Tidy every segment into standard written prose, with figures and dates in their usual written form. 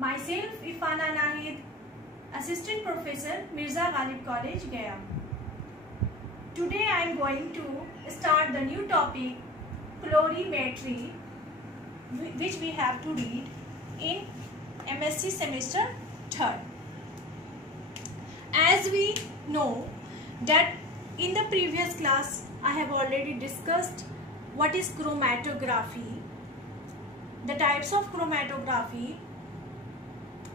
Myself, Ifana Nahid, Assistant Professor, Mirza Ghalib College, Gaya. Today I am going to start the new topic, colorimetry, which we have to read in MSc semester 3rd. As we know that in the previous class I have already discussed what is chromatography, the types of chromatography.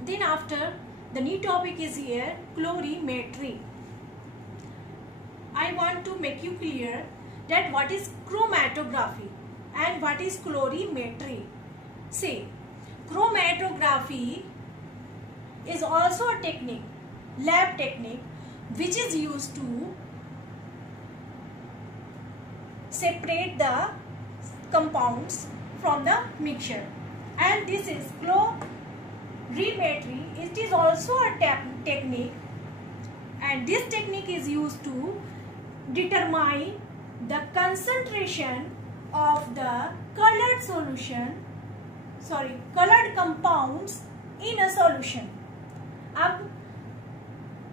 Then after, the new topic is here, colorimetry. I want to make you clear that what is chromatography and what is colorimetry. See, chromatography is also a technique, lab technique, which is used to separate the compounds from the mixture, and this is colorimetry. It is also a technique, and this technique is used to determine the concentration of the colored compounds in a solution. अब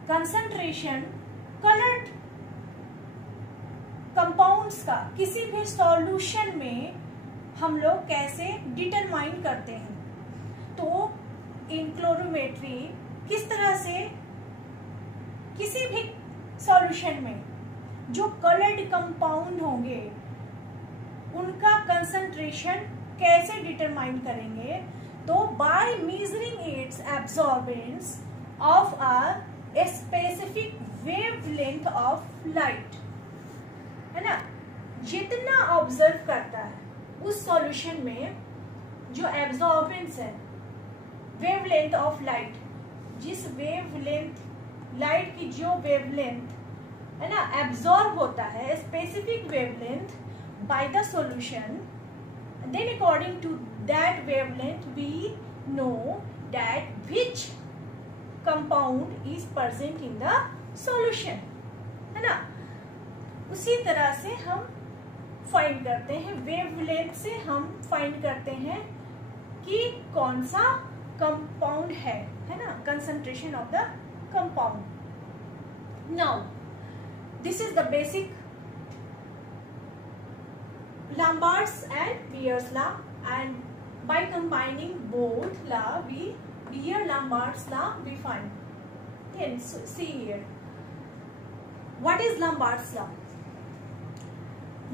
concentration colored compounds का किसी भी solution में हम लोग कैसे determine करते हैं, तो इन क्लोरोमेट्री किस तरह से किसी भी सॉल्यूशन में जो कलर्ड कंपाउंड होंगे उनका कंसंट्रेशन कैसे डिटरमाइन करेंगे, तो by measuring it's absorbance of a specific wavelength of light, है ना। जितना ऑब्जर्व करता है उस सॉल्यूशन में जो एब्जॉर्बेंस है, वेवलेंथ ऑफ लाइट, जिस वेवलेंथ लाइट की जो वेवलेंथ है ना एब्जॉर्ब होता है, specific wavelength by the solution, then according to that wavelength we know that which compound is present in the solution, है ना। उसी तरह से हम फाइंड करते हैं, वेवलेंथ से हम फाइंड करते हैं कि कौन सा कंपाउंड है ना, concentration of the compound. Now this is the basic Lambert's and Beer's law, and by combining both law we Beer-Lambert's law we find. Then see here, what is Lambert's law?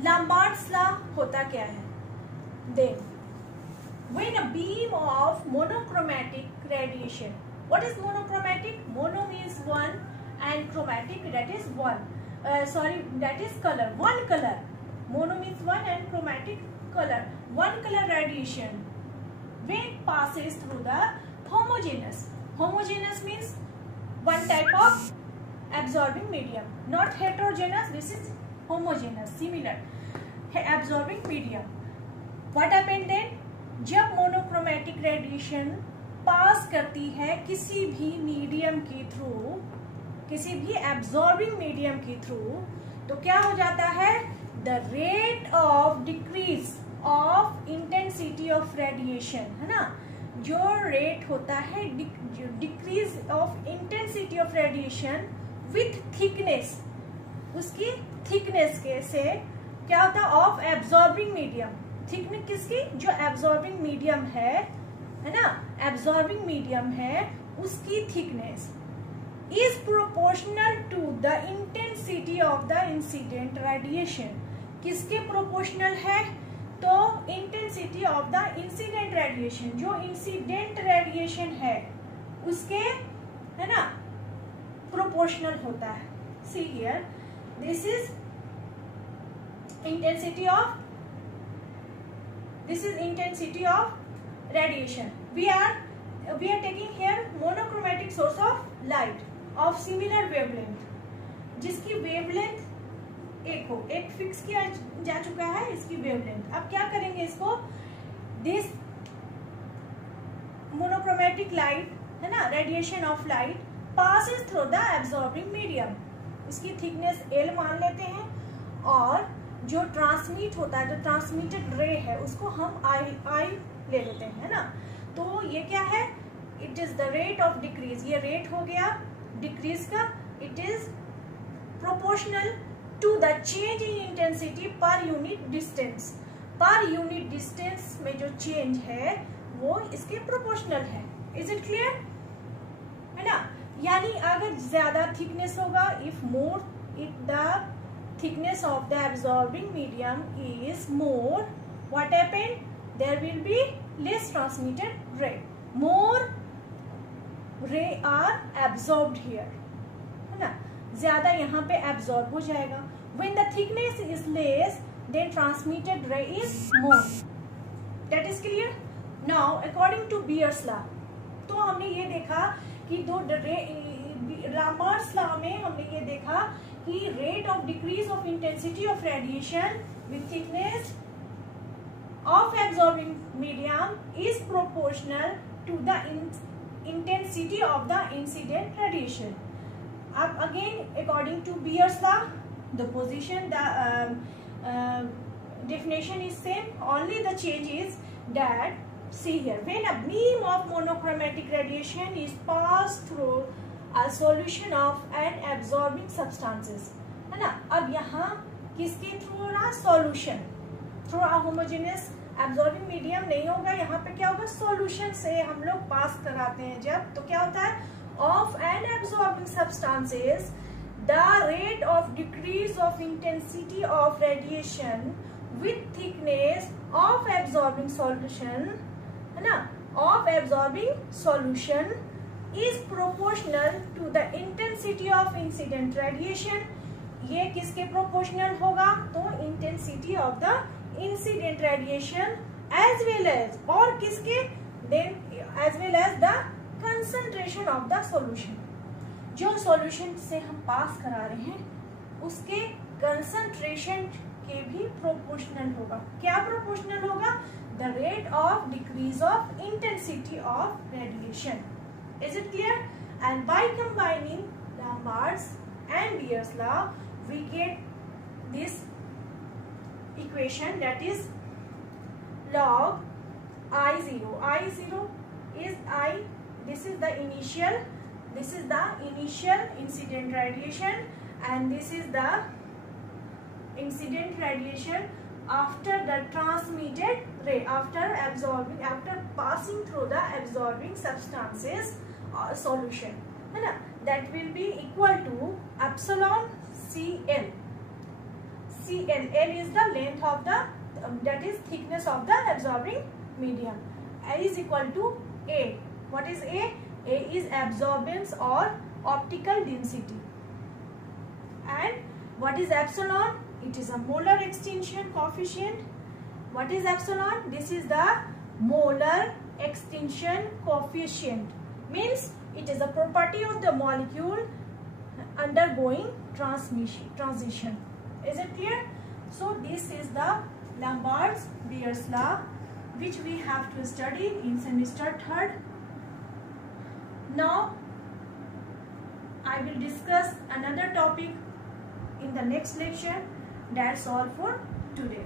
Lambert's law होता क्या है? Then when a beam of monochromatic radiation, what is monochromatic? Mono means one and chromatic, that is one. That is color, one color. Mono means one and chromatic color. One color radiation when passes through the homogeneous. Homogeneous means one type of absorbing medium, not heterogeneous. This is homogeneous, similar absorbing medium. What happened then? जब monochromatic radiation पास करती है किसी भी medium के through, किसी भी absorbing medium के through, तो क्या हो जाता है? The rate of decrease of intensity of radiation, है ना, जो रेट होता है decrease of intensity of radiation with thickness, उसकी थिकनेस के से क्या होता है? Of absorbing medium. थिकनेस किसकी? जो एब्जॉर्बिंग मीडियम है ना, एब्जॉर्बिंग मीडियम है, उसकी thickness is proportional to the intensity of the incident radiation. किसके प्रोपोर्शनल है? तो intensity of the incident radiation, जो इंसिडेंट रेडिएशन है उसके, है ना, प्रोपोर्शनल होता है। See here, this is intensity of radiation. We are taking here monochromatic source of light of similar wavelength, जिसकी वेवलेंथ एक फिक्स किया जा चुका है इसकी वेवलेंथ। अब क्या करेंगे इसको? दिस मोनोक्रोमेटिक लाइट, है ना, radiation of light passes through the absorbing medium, इसकी थिकनेस L मान लेते हैं, और जो ट्रांसमिट होता है, जो ट्रांसमिटेड रे है, उसको हम आई ले लेते हैं, है ना। तो ये क्या है? It is the rate of decrease, ये रेट हो गया डिक्रीज का, it is proportional to the change in intensity per unit distance. Per unit distance में जो चेंज है वो इसके प्रोपोर्शनल है। इज इट क्लियर, है ना? यानी अगर ज्यादा थिकनेस होगा, if more, if the thickness of the absorbing medium is more, what happened? There will be less transmitted ray, more ray are absorbed here, है ना? ज्यादा यहाँ पे absorb हो जाएगा। When the thickness is less, then transmitted ray is more. That is clear? Now according to Beer's law, तो हमने ये देखा कि दो लामार्स लॉ में हमने ये देखा कि rate of decrease of intensity of radiation with thickness of absorbing medium is proportional to the intensity of the incident radiation. Up again, according to Beer's law, the position, the definition is same. Only the change is that, see here, when a beam of monochromatic radiation is passed through a solution of an absorbing substances, है ना? अब यहाँ किसके through हो रहा? Solution through a homogeneous absorbing medium नहीं होगा, यहाँ पे क्या होगा? सॉल्यूशन से हम लोग पास कराते हैं जब, तो क्या होता है? Of an absorbing substances the rate of decrease of intensity of radiation with thickness of absorbing solution, है ना? Of absorbing solution is proportional to the intensity of incident radiation. ये किसके proportional होगा? तो intensity of the incident radiation as well as, और किसके? then as well as the concentration of the solution. जो solution से हम पास करा रहे हैं उसके concentration के भी proportional होगा। क्या proportional होगा? The rate of decrease of intensity of radiation. Is it clear? And by combining Lambert's and Beer's law, we get this equation, that is log I0. I0 is I. This is the initial incident radiation, and this is the incident radiation after the transmitted ray, after passing through the absorbing substances or solution, है ना? That will be equal to epsilon CL. CL, L is the length of the that is thickness of the absorbing medium. L is equal to A. What is A? A is absorbance or optical density. And what is epsilon? It is a molar extinction coefficient. What is epsilon? This is the molar extinction coefficient. Means it is a property of the molecule undergoing transition. Is it clear? So this is the Lambert's-Beer's law, which we have to study in semester 3rd. Now I will discuss another topic in the next lecture. That's all for today.